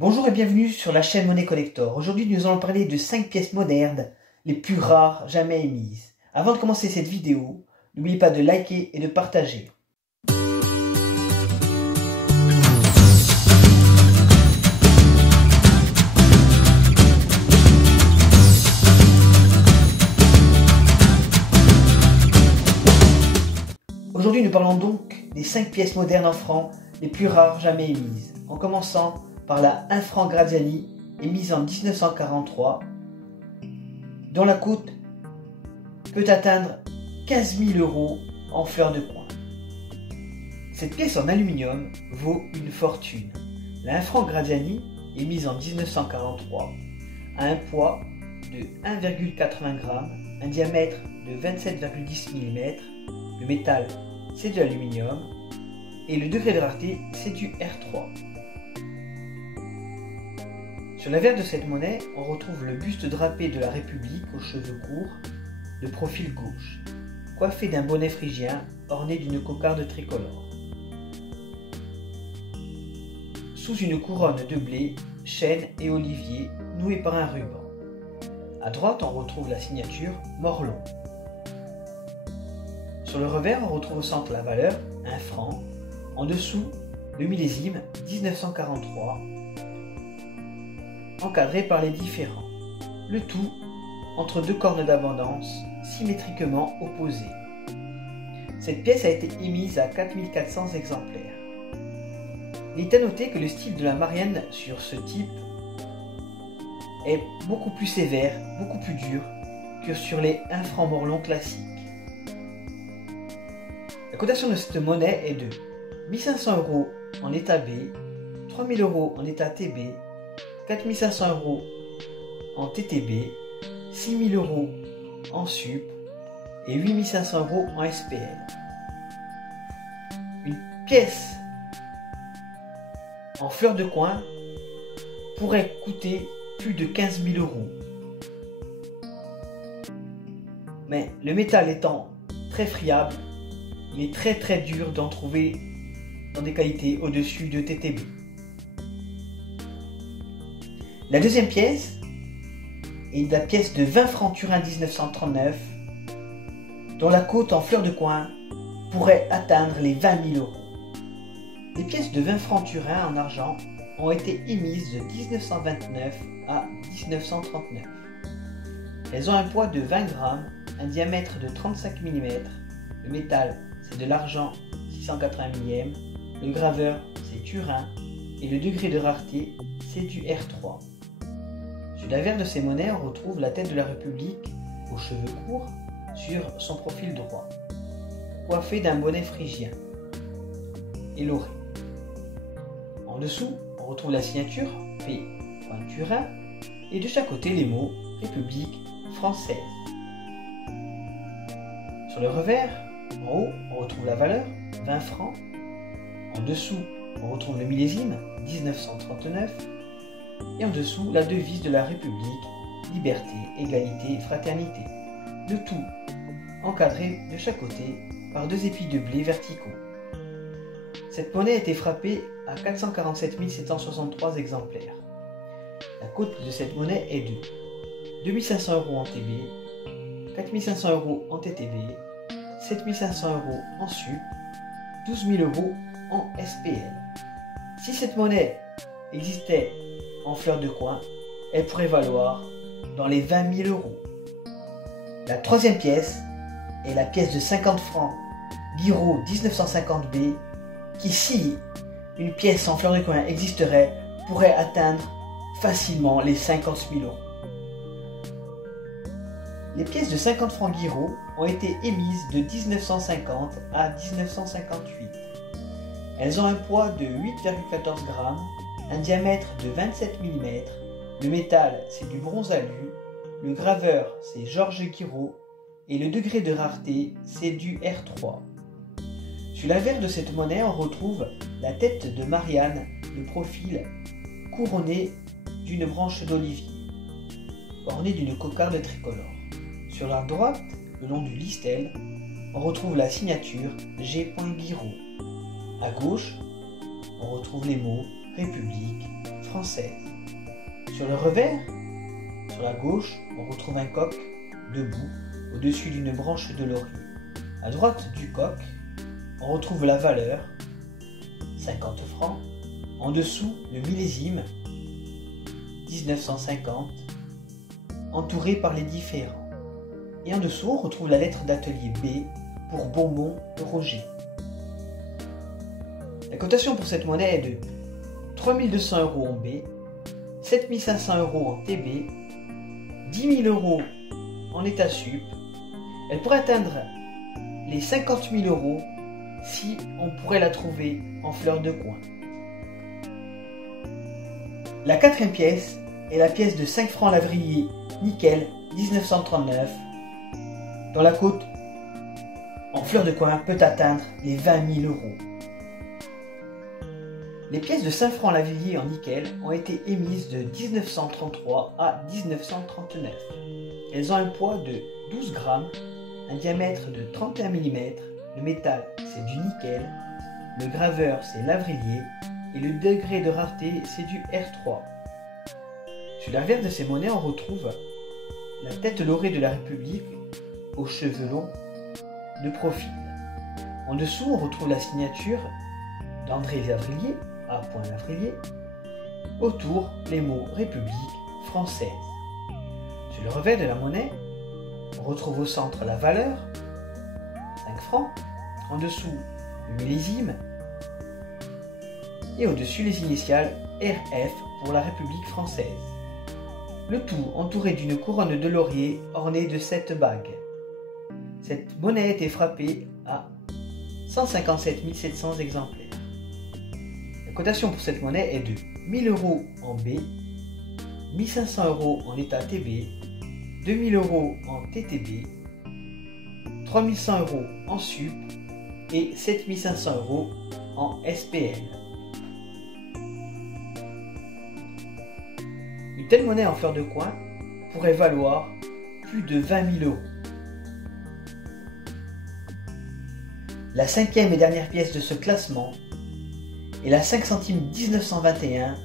Bonjour et bienvenue sur la chaîne Monnaie Collector. Aujourd'hui, nous allons parler de 5 pièces modernes les plus rares jamais émises. Avant de commencer cette vidéo, n'oubliez pas de liker et de partager. Aujourd'hui, nous parlons donc des 5 pièces modernes en francs les plus rares jamais émises, en commençant par la 1 franc Graziani, émise en 1943, dont la cote peut atteindre 15 000 € en fleurs de coin. Cette pièce en aluminium vaut une fortune. La 1 franc Graziani, émise en 1943, a un poids de 1,80 g, un diamètre de 27,10 mm, le métal c'est de l'aluminium et le degré de rareté c'est du R3. Sur l'avers de cette monnaie, on retrouve le buste drapé de la République aux cheveux courts, de profil gauche, coiffé d'un bonnet phrygien orné d'une cocarde tricolore. Sous une couronne de blé, chêne et olivier nouée par un ruban. À droite, on retrouve la signature Morlon. Sur le revers, on retrouve au centre la valeur 1 franc, en dessous le millésime 1943, encadré par les différents. Le tout entre deux cornes d'abondance symétriquement opposées. Cette pièce a été émise à 4400 exemplaires. Il est à noter que le style de la Marianne sur ce type est beaucoup plus sévère, beaucoup plus dur que sur les 1 franc Morlon classiques. La cotation de cette monnaie est de 1 500 € en état B, 3 000 € en état TB, 4 500 € en TTB, 6 000 € en SUP et 8 500 € en SPL. Une pièce en fleurs de coin pourrait coûter plus de 15 000 €. Mais le métal étant très friable, il est très dur d'en trouver dans des qualités au-dessus de TTB. La deuxième pièce est la pièce de 20 francs Turin 1939, dont la cote en fleurs de coin pourrait atteindre les 20 000 €. Les pièces de 20 francs Turin en argent ont été émises de 1929 à 1939. Elles ont un poids de 20 g, un diamètre de 35 mm, le métal c'est de l'argent 680 mm, le graveur c'est Turin et le degré de rareté c'est du R3. Sur l'avers de ces monnaies, on retrouve la tête de la République aux cheveux courts sur son profil droit, coiffé d'un bonnet phrygien et lauré. En dessous, on retrouve la signature P. Turin et de chaque côté les mots République française. Sur le revers, en haut, on retrouve la valeur 20 francs. En dessous, on retrouve le millésime 1939. Et en dessous, la devise de la République, liberté, égalité, fraternité. Le tout encadré de chaque côté par 2 épis de blé verticaux. Cette monnaie a été frappée à 447 763 exemplaires. La cote de cette monnaie est de 2 500 € en TB, 4 500 € en TTB, 7 500 € en SUP, 12 000 € en SPL. Si cette monnaie existait en fleurs de coin, elle pourrait valoir dans les 20 000 €. La troisième pièce est la pièce de 50 francs Guiraud 1950B qui, si une pièce en fleurs de coin existerait, pourrait atteindre facilement les 50 000 €. Les pièces de 50 francs Guiraud ont été émises de 1950 à 1958. Elles ont un poids de 8,14 g, un diamètre de 27 mm, le métal c'est du bronze alu, le graveur c'est Georges Guiraud et le degré de rareté c'est du R3. Sur l'avers de cette monnaie, on retrouve la tête de Marianne, de profil couronné d'une branche d'olivier, ornée d'une cocarde tricolore. Sur la droite, le long du listel, on retrouve la signature G. Guiraud. À gauche, on retrouve les mots République française. Sur le revers, sur la gauche, on retrouve un coq debout au-dessus d'une branche de laurier. À droite du coq, on retrouve la valeur, 50 francs. En dessous, le millésime, 1950, entouré par les différents. Et en dessous, on retrouve la lettre d'atelier B pour Bonbon Roger. La cotation pour cette monnaie est de 3200 € en B, 7500 € en TB, 10 000 € en état sup. Elle pourrait atteindre les 50 000 € si on pourrait la trouver en fleur de coin. La quatrième pièce est la pièce de 5 francs Lavrillier nickel 1939, dont la cote en fleur de coin peut atteindre les 20 000 €. Les pièces de 5 francs Lavrillier en nickel ont été émises de 1933 à 1939. Elles ont un poids de 12 grammes, un diamètre de 31 mm, le métal c'est du nickel, le graveur c'est Lavrillier et le degré de rareté c'est du R3. Sur la revers de ces monnaies on retrouve la tête laurée de la République aux cheveux longs de profil. En dessous on retrouve la signature d'André Lavrillier, A. Lavrillier, autour les mots République française. Sur le revers de la monnaie, on retrouve au centre la valeur, 5 francs, en dessous le millésime, et au-dessus les initiales RF pour la République française. Le tout entouré d'une couronne de laurier ornée de 7 bagues. Cette monnaie a été frappée à 157 700 exemplaires. La cotation pour cette monnaie est de 1000 € en B, 1500 € en état TB, 2000 € en TTB, 3100 € en SUP et 7500 € en SPL. Une telle monnaie en fleur de coin pourrait valoir plus de 20 000 €. La cinquième et dernière pièce de ce classement est la 5 centimes 1921,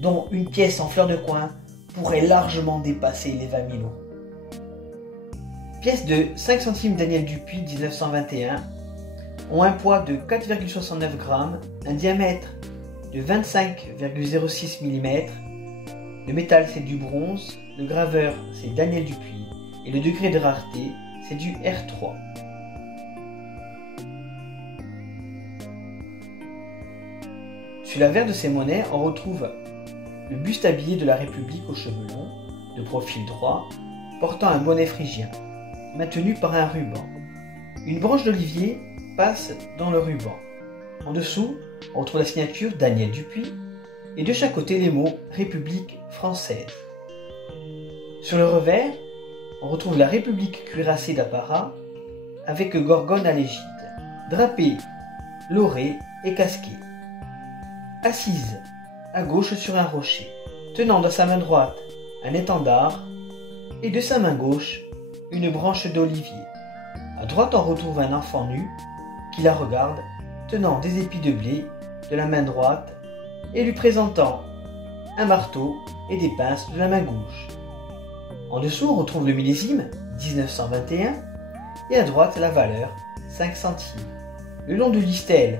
dont une pièce en fleur de coin pourrait largement dépasser les 20 000 €. Pièces de 5 centimes Daniel Dupuis 1921 ont un poids de 4,69 g, un diamètre de 25,06 mm, le métal c'est du bronze, le graveur c'est Daniel Dupuis et le degré de rareté c'est du R3. Sur la verre de ces monnaies, on retrouve le buste habillé de la République aux cheveux longs, de profil droit, portant un bonnet phrygien, maintenu par un ruban. Une branche d'olivier passe dans le ruban. En dessous, on retrouve la signature Daniel Dupuis et de chaque côté les mots République française. Sur le revers, on retrouve la République cuirassée d'apparat avec gorgone à l'égide, drapée, laurée et casquée. Assise à gauche sur un rocher, tenant dans sa main droite un étendard et de sa main gauche une branche d'olivier. À droite, on retrouve un enfant nu qui la regarde, tenant des épis de blé de la main droite et lui présentant un marteau et des pinces de la main gauche. En dessous, on retrouve le millésime 1921 et à droite la valeur 5 centimes. Le long de l'istelle,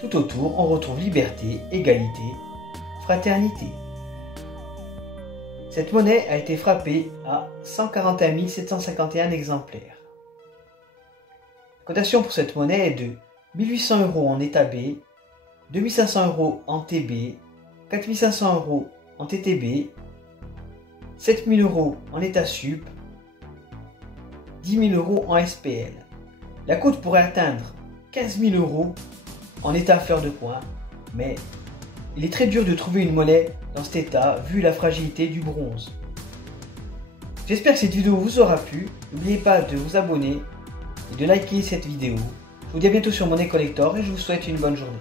tout autour, on retrouve liberté, égalité, fraternité. Cette monnaie a été frappée à 141 751 exemplaires. La cotation pour cette monnaie est de 1800 € en état B, 2500 € en TB, 4500 € en TTB, 7000 € en état sup, 10 000 € en SPL. La cote pourrait atteindre 15 000 € en état fleur de coin, mais il est très dur de trouver une monnaie dans cet état vu la fragilité du bronze. J'espère que cette vidéo vous aura plu. N'oubliez pas de vous abonner et de liker cette vidéo. Je vous dis à bientôt sur Monnaie Collector et je vous souhaite une bonne journée.